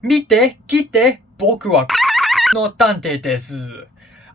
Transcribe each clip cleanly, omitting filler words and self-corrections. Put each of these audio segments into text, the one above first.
Mite, kite, boku wa no tante desu.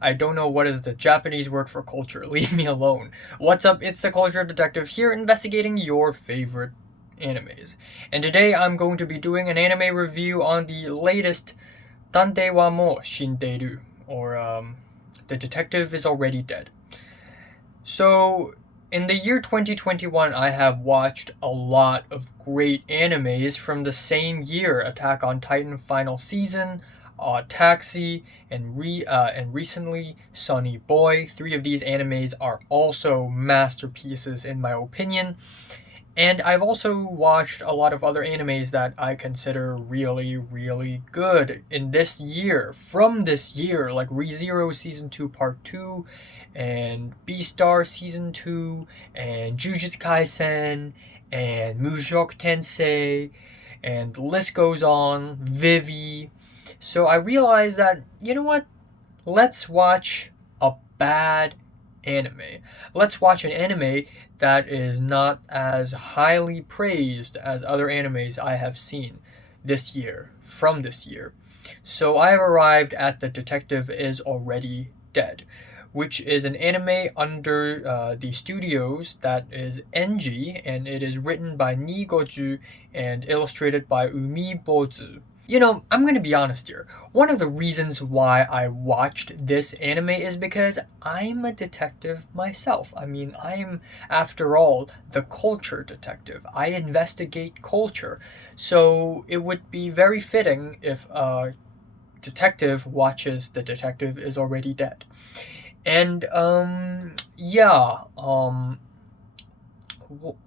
I don't know what is the Japanese word for culture. Leave me alone. What's up? It's the Culture Detective here investigating your favorite animes. And today I'm going to be doing an anime review on the latest Tante wa mo shinderu, or The Detective is Already Dead. So, in the year 2021, I have watched a lot of great animes from the same year: Attack on Titan final season, Taxi, and recently Sonny Boy. Three of these animes are also masterpieces in my opinion. And I've also watched a lot of other animes that I consider really, really good in this year, from this year, like ReZero Season 2 Part 2, and Beastar Season 2, and Jujutsu Kaisen, and Mushoku Tensei, and the list goes on, Vivi. So I realized that, you know what? Let's watch a bad anime. Let's watch an anime that is not as highly praised as other animes I have seen this year, from this year. So I have arrived at The Detective is Already Dead, which is an anime under the studios that is Enji, and it is written by Nigoju and illustrated by Umibozu. You know, I'm gonna be honest here. One of the reasons why I watched this anime is because I'm a detective myself. I mean, I'm, after all, the culture detective. I investigate culture. So it would be very fitting if a detective watches The Detective is Already Dead. And, yeah,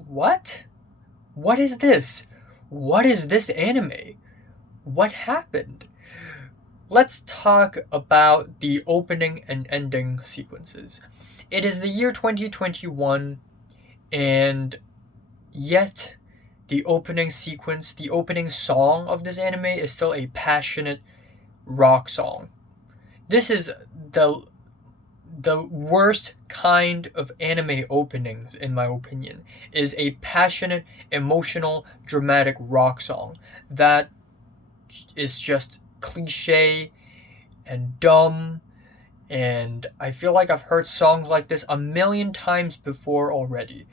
what? What is this? What is this anime? What happened? Let's talk about the opening and ending sequences. It is the year 2021, and yet the opening sequence, the opening song of this anime is still a passionate rock song. This is the worst kind of anime openings, in my opinion, is a passionate, emotional, dramatic rock song that is just cliche and dumb, and I feel like I've heard songs like this a million times before already.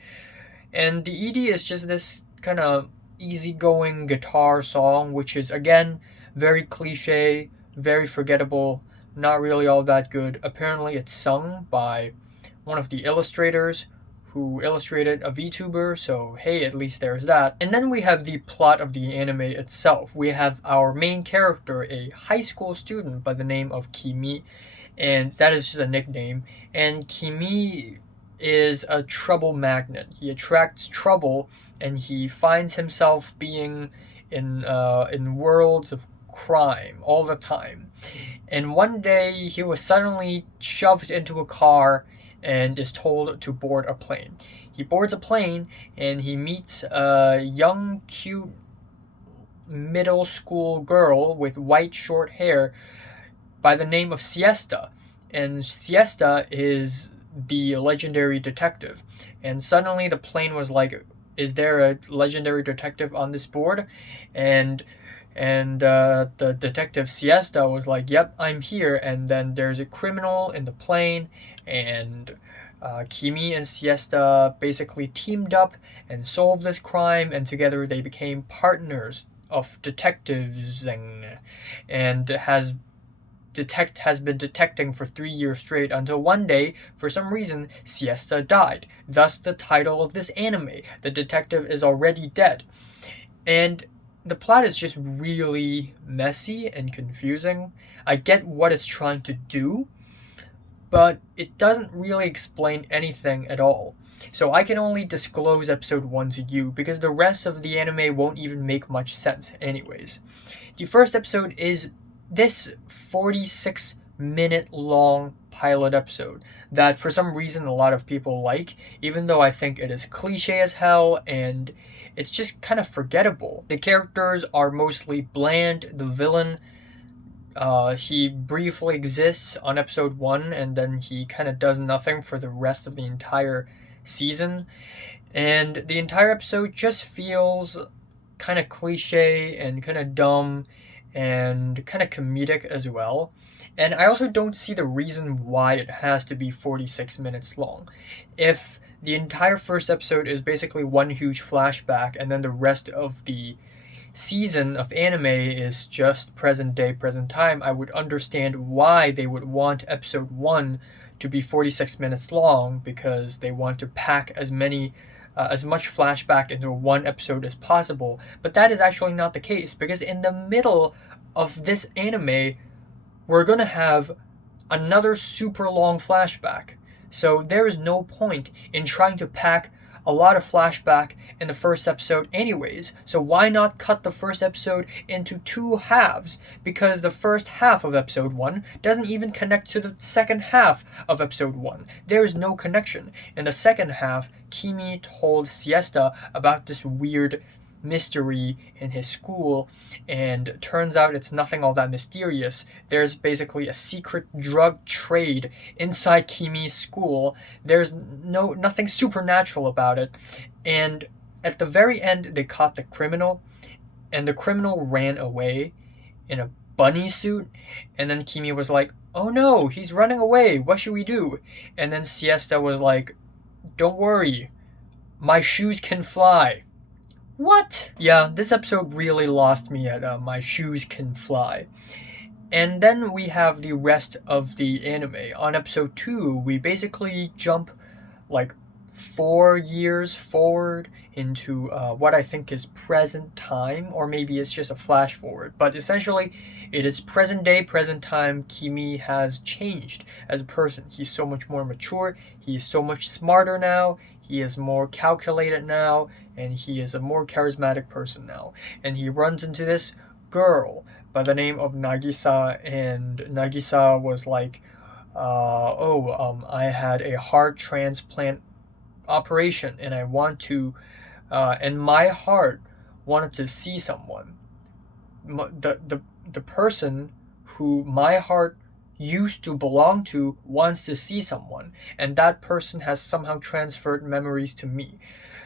And the ED is just this kind of easygoing guitar song, which is again very cliche, very forgettable, not really all that good. Apparently, it's sung by one of the illustrators who illustrated a VTuber, so hey, at least there's that. And then we have the plot of the anime itself. We have our main character, a high school student by the name of Kimi, and that is just a nickname. And Kimi is a trouble magnet. He attracts trouble, and he finds himself being in worlds of crime all the time. And one day he was suddenly shoved into a car and is told to board a plane. He boards a plane and he meets a young, cute middle school girl with white short hair by the name of Siesta. And Siesta is the legendary detective. And suddenly the plane was like, is there a legendary detective on this board? And the detective Siesta was like, yep, I'm here. And then there's a criminal in the plane, and Kimi and Siesta basically teamed up and solved this crime, and together they became partners of detectives, and has been detecting for 3 years straight until one day, for some reason, Siesta died. Thus the title of this anime, The Detective is Already Dead. And the plot is just really messy and confusing. I get what it's trying to do, but it doesn't really explain anything at all. So I can only disclose episode 1 to you because the rest of the anime won't even make much sense anyways. The first episode is this 46-minute long pilot episode that for some reason a lot of people like, even though I think it is cliche as hell and it's just kind of forgettable. The characters are mostly bland. The villain, he briefly exists on episode 1 and then he kind of does nothing for the rest of the entire season. And the entire episode just feels kind of cliche and kind of dumb and kind of comedic as well. And I also don't see the reason why it has to be 46 minutes long. If the entire first episode is basically one huge flashback, and then the rest of the season of anime is just present day, present time, I would understand why they would want episode 1 to be 46 minutes long, because they want to pack as much flashback into one episode as possible. But that is actually not the case, because in the middle of this anime, we're going to have another super long flashback. So there is no point in trying to pack a lot of flashback in the first episode anyways. So why not cut the first episode into 2 halves? Because the first half of episode 1 doesn't even connect to the second half of episode 1. There is no connection. In the second half, Kimi told Siesta about this weird mystery in his school, and turns out it's nothing all that mysterious. There's basically a secret drug trade inside Kimi's school. There's nothing supernatural about it. And at the very end, they caught the criminal, and the criminal ran away in a bunny suit, and then Kimi was like, "Oh no, he's running away, what should we do?" And then Siesta was like, "Don't worry, my shoes can fly." What? Yeah, this episode really lost me at my shoes can fly. And then we have the rest of the anime. On episode 2, we basically jump like 4 years forward into what I think is present time, or maybe it's just a flash forward. But essentially, it is present day, present time. Kimi has changed as a person. He's so much more mature. He's so much smarter now. He is more calculated now, and he is a more charismatic person now. And he runs into this girl by the name of Nagisa, and Nagisa was like, I had a heart transplant operation, and I want to, and my heart wanted to see someone. The person who my heart used to belong to wants to see someone, and that person has somehow transferred memories to me.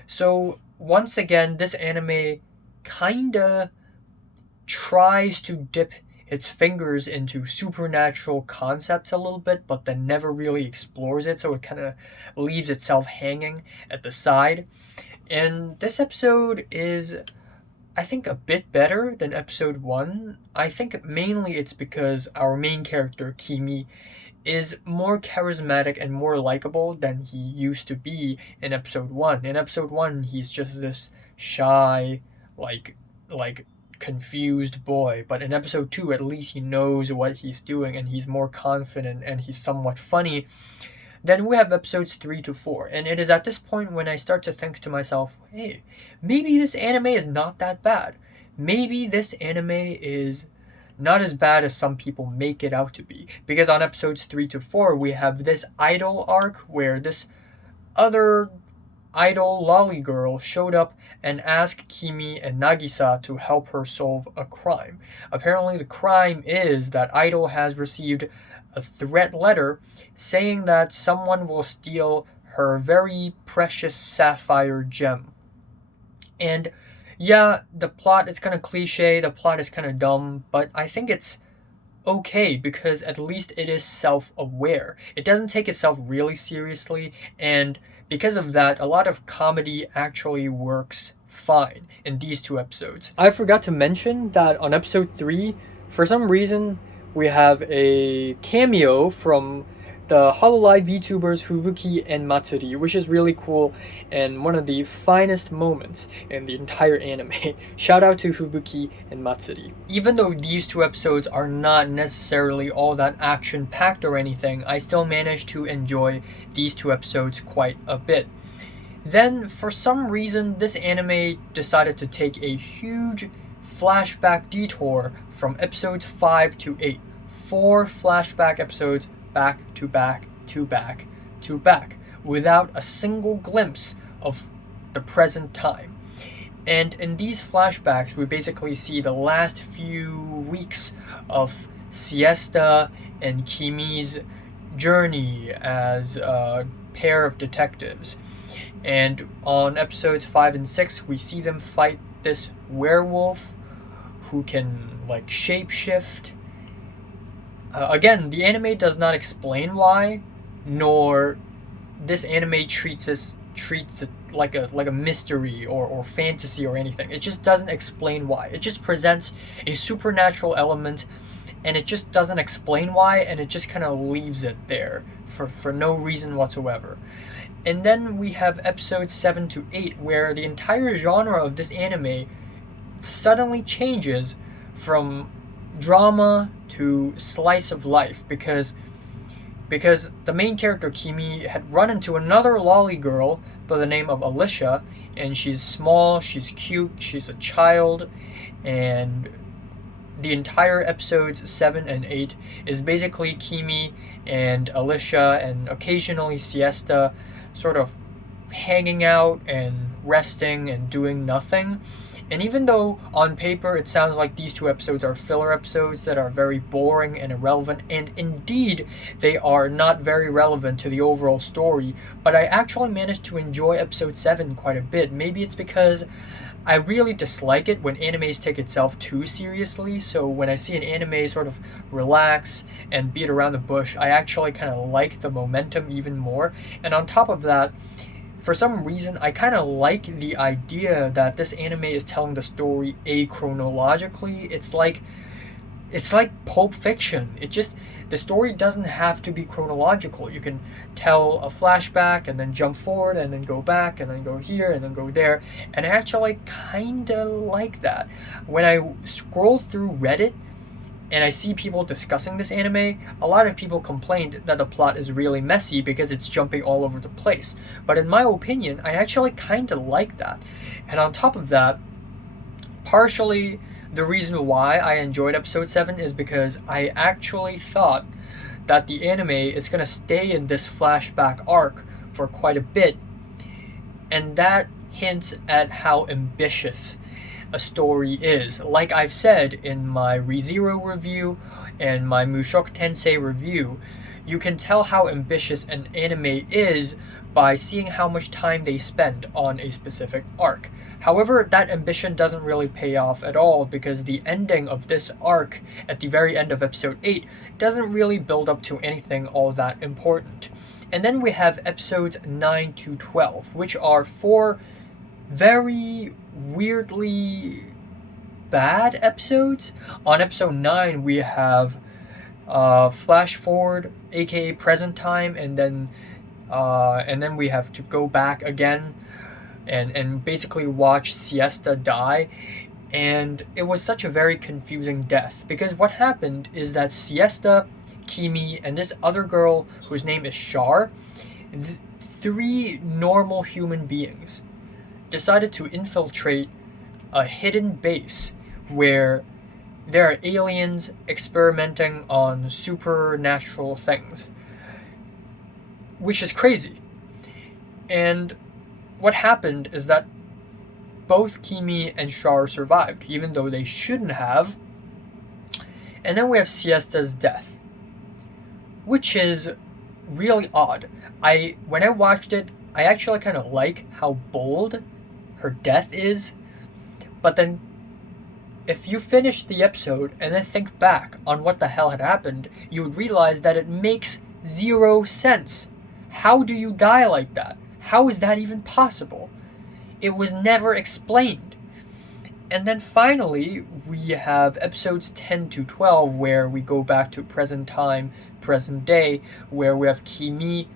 So once again, this anime kinda tries to dip its fingers into supernatural concepts a little bit, but then never really explores it, so it kind of leaves itself hanging at the side. And this episode is, I think, a bit better than episode 1. I think mainly it's because our main character, Kimi, is more charismatic and more likable than he used to be in episode 1. In episode 1, he's just this shy, like confused boy, but in episode 2, at least he knows what he's doing, and he's more confident, and he's somewhat funny. Then we have episodes 3 to 4, and it is at this point when I start to think to myself, hey, maybe this anime is not that bad. Maybe this anime is not as bad as some people make it out to be. Because on episodes 3 to 4, we have this idol arc where this other idol lolly girl showed up and asked Kimi and Nagisa to help her solve a crime. Apparently the crime is that idol has received a threat letter saying that someone will steal her very precious sapphire gem. And yeah, the plot is kind of cliche, the plot is kind of dumb, but I think it's okay because at least it is self-aware. It doesn't take itself really seriously, and because of that, a lot of comedy actually works fine in these 2 episodes. I forgot to mention that on episode 3, for some reason, we have a cameo from the Hololive VTubers Fubuki and Matsuri, which is really cool and one of the finest moments in the entire anime. Shout out to Fubuki and Matsuri. Even though these 2 episodes are not necessarily all that action-packed or anything, I still managed to enjoy these 2 episodes quite a bit. Then, for some reason, this anime decided to take a huge flashback detour from episodes 5 to 8. 4 flashback episodes back to back to back to back without a single glimpse of the present time. And in these flashbacks, we basically see the last few weeks of Siesta and Kimi's journey as a pair of detectives. And on episodes 5 and 6, we see them fight this werewolf who can like shapeshift. Again, the anime does not explain why, nor this anime treats it like a mystery or fantasy or anything. It just doesn't explain why. It just presents a supernatural element, and it just doesn't explain why, and it just kind of leaves it there for no reason whatsoever. And then we have episodes 7 to 8, where the entire genre of this anime suddenly changes from drama to slice of life, because the main character Kimi had run into another lolly girl by the name of Alicia, and she's small, she's cute, she's a child, and the entire episodes 7 and 8 is basically Kimi and Alicia and occasionally Siesta sort of hanging out and resting and doing nothing. And even though on paper it sounds like these two episodes are filler episodes that are very boring and irrelevant, and indeed they are not very relevant to the overall story, but I actually managed to enjoy episode 7 quite a bit. Maybe it's because I really dislike it when animes take itself too seriously, so when I see an anime sort of relax and beat around the bush, I actually kind of like the momentum even more. And on top of that, for some reason, I kind of like the idea that this anime is telling the story achronologically. It's like Pulp Fiction. The story doesn't have to be chronological. You can tell a flashback and then jump forward and then go back and then go here and then go there. And I actually kind of like that. When I scroll through Reddit and I see people discussing this anime, a lot of people complained that the plot is really messy because it's jumping all over the place. But in my opinion, I actually kind of like that. And on top of that, partially the reason why I enjoyed episode 7 is because I actually thought that the anime is going to stay in this flashback arc for quite a bit, and that hints at how ambitious a story is. Like I've said in my ReZero review and my Mushoku Tensei review, you can tell how ambitious an anime is by seeing how much time they spend on a specific arc. However, that ambition doesn't really pay off at all, because the ending of this arc at the very end of episode 8 doesn't really build up to anything all that important. And then we have episodes 9 to 12, which are 4 very weirdly bad episodes. On episode 9 we have flash forward, aka present time, and then we have to go back again and basically watch Siesta die. And it was such a very confusing death, because what happened is that Siesta, Kimi, and this other girl whose name is Char, 3 normal human beings, decided to infiltrate a hidden base where there are aliens experimenting on supernatural things, which is crazy. And what happened is that both Kimi and Char survived, even though they shouldn't have. And then we have Siesta's death, which is really odd. When I watched it, I actually kind of like how bold her death is, but then if you finish the episode and then think back on what the hell had happened, you would realize that it makes 0 sense. How do you die like that? How is that even possible? It was never explained. And then finally, we have episodes 10 to 12, where we go back to present time, present day, where we have Kimi,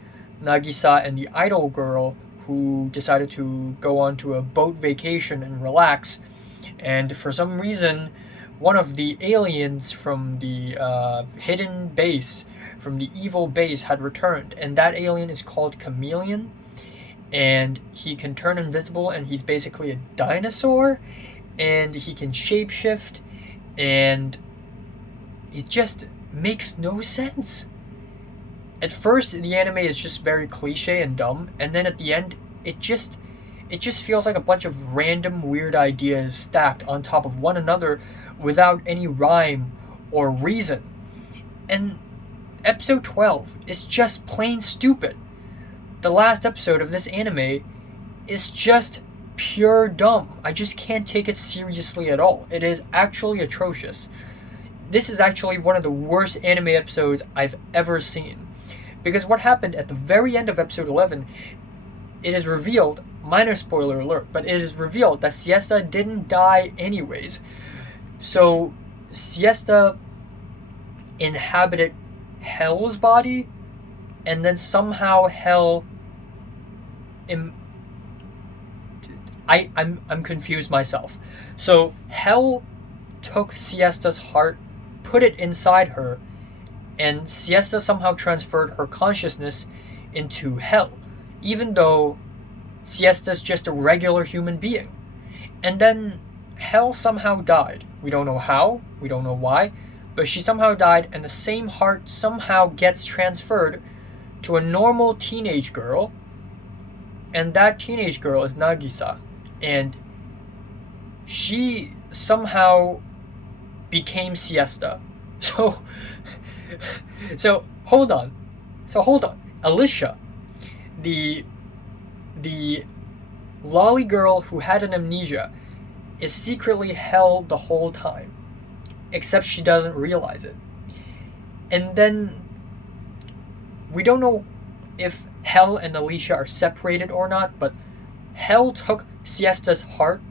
Nagisa, and the idol girl who decided to go on to a boat vacation and relax. And for some reason, one of the aliens from the hidden base, from the evil base, had returned. And that alien is called Chameleon. And he can turn invisible, and he's basically a dinosaur. And he can shapeshift. And it just makes no sense. At first, the anime is just very cliche and dumb. And then at the end, it just feels like a bunch of random weird ideas stacked on top of one another without any rhyme or reason. And episode 12 is just plain stupid. The last episode of this anime is just pure dumb. I just can't take it seriously at all. It is actually atrocious. This is actually one of the worst anime episodes I've ever seen. Because what happened at the very end of episode 11, it is revealed, minor spoiler alert, but it is revealed that Siesta didn't die anyways. So Siesta inhabited Hell's body, and then somehow Hell I'm confused myself. So Hell took Siesta's heart, put it inside her, and Siesta somehow transferred her consciousness into Hell, even though Siesta's just a regular human being. And then Hell somehow died. We don't know how, we don't know why, but she somehow died, and the same heart somehow gets transferred to a normal teenage girl, and that teenage girl is Nagisa, and she somehow became Siesta. So hold on. Alicia, the lolly girl who had an amnesia, is secretly Hell the whole time, except she doesn't realize it. And then we don't know if Hell and Alicia are separated or not, but Hell took Siesta's heart,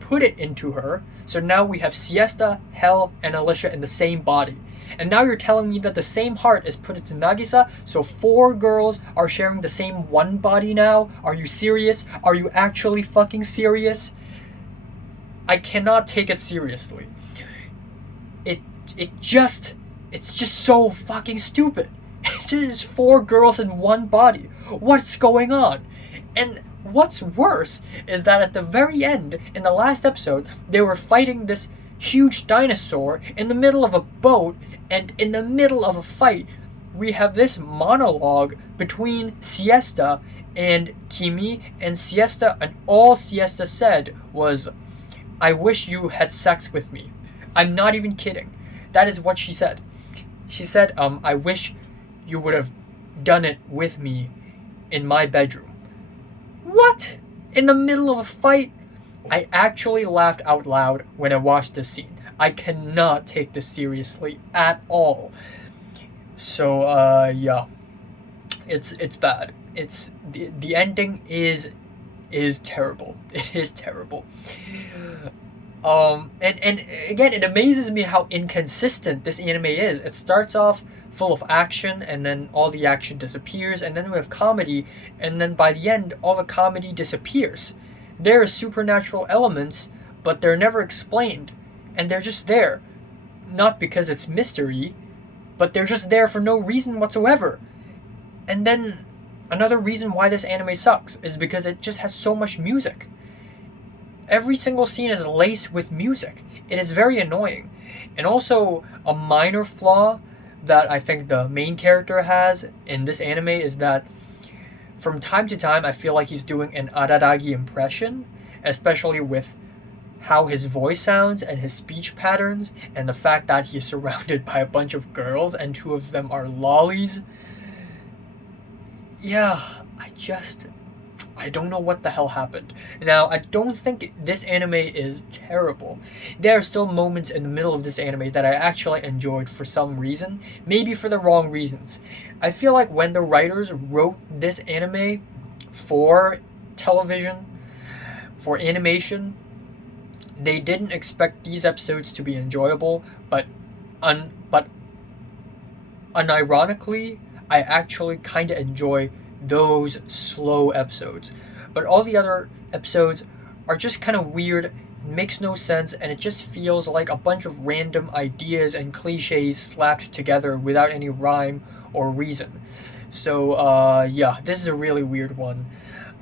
put it into her, so now we have Siesta, Hell, and Alicia in the same body. And now you're telling me that the same heart is put into Nagisa, so 4 girls are sharing the same one body now? Are you serious? Are you actually fucking serious? I cannot take it seriously. It's just so fucking stupid. It's just 4 girls in one body. What's going on? And what's worse is that at the very end, in the last episode, they were fighting this huge dinosaur in the middle of a boat, and in the middle of a fight, we have this monologue between Siesta and Kimi, and Siesta, and all Siesta said was, "I wish you had sex with me." I'm not even kidding. That is what she said. She said, "I wish you would have done it with me in my bedroom." What? In the middle of a fight? I actually laughed out loud when I watched this scene. I cannot take this seriously at all. So, yeah. It's bad. It's the ending is terrible. It is terrible. And again, it amazes me how inconsistent this anime is. It starts off full of action, and then all the action disappears, and then we have comedy, and then by the end, all the comedy disappears. There are supernatural elements, but they're never explained, and they're just there. Not because it's mystery, but they're just there for no reason whatsoever. And then, another reason why this anime sucks is because it just has so much music. Every single scene is laced with music. It is very annoying. And also, a minor flaw that I think the main character has in this anime is that from time to time I feel like he's doing an Araragi impression, especially with how his voice sounds and his speech patterns, and the fact that he's surrounded by a bunch of girls and 2 of them are lollies. Yeah, I don't know what the hell happened. Now, I don't think this anime is terrible. There are still moments in the middle of this anime that I actually enjoyed for some reason, maybe for the wrong reasons. I feel like when the writers wrote this anime for television, for animation, they didn't expect these episodes to be enjoyable, but unironically, I actually kind of enjoy those slow episodes. But all the other episodes are just kind of weird, makes no sense, and it just feels like a bunch of random ideas and cliches slapped together without any rhyme or reason. So, yeah, this is a really weird one.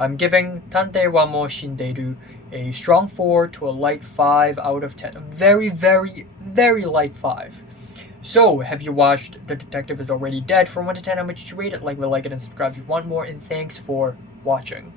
I'm giving Tante wa mo Shindeiru a strong 4 to a light 5 out of 10. A very, very, very light 5. So, have you watched The Detective Is Already Dead? From 1 to 10, how much did you rate it? Like it, and subscribe if you want more, and thanks for watching.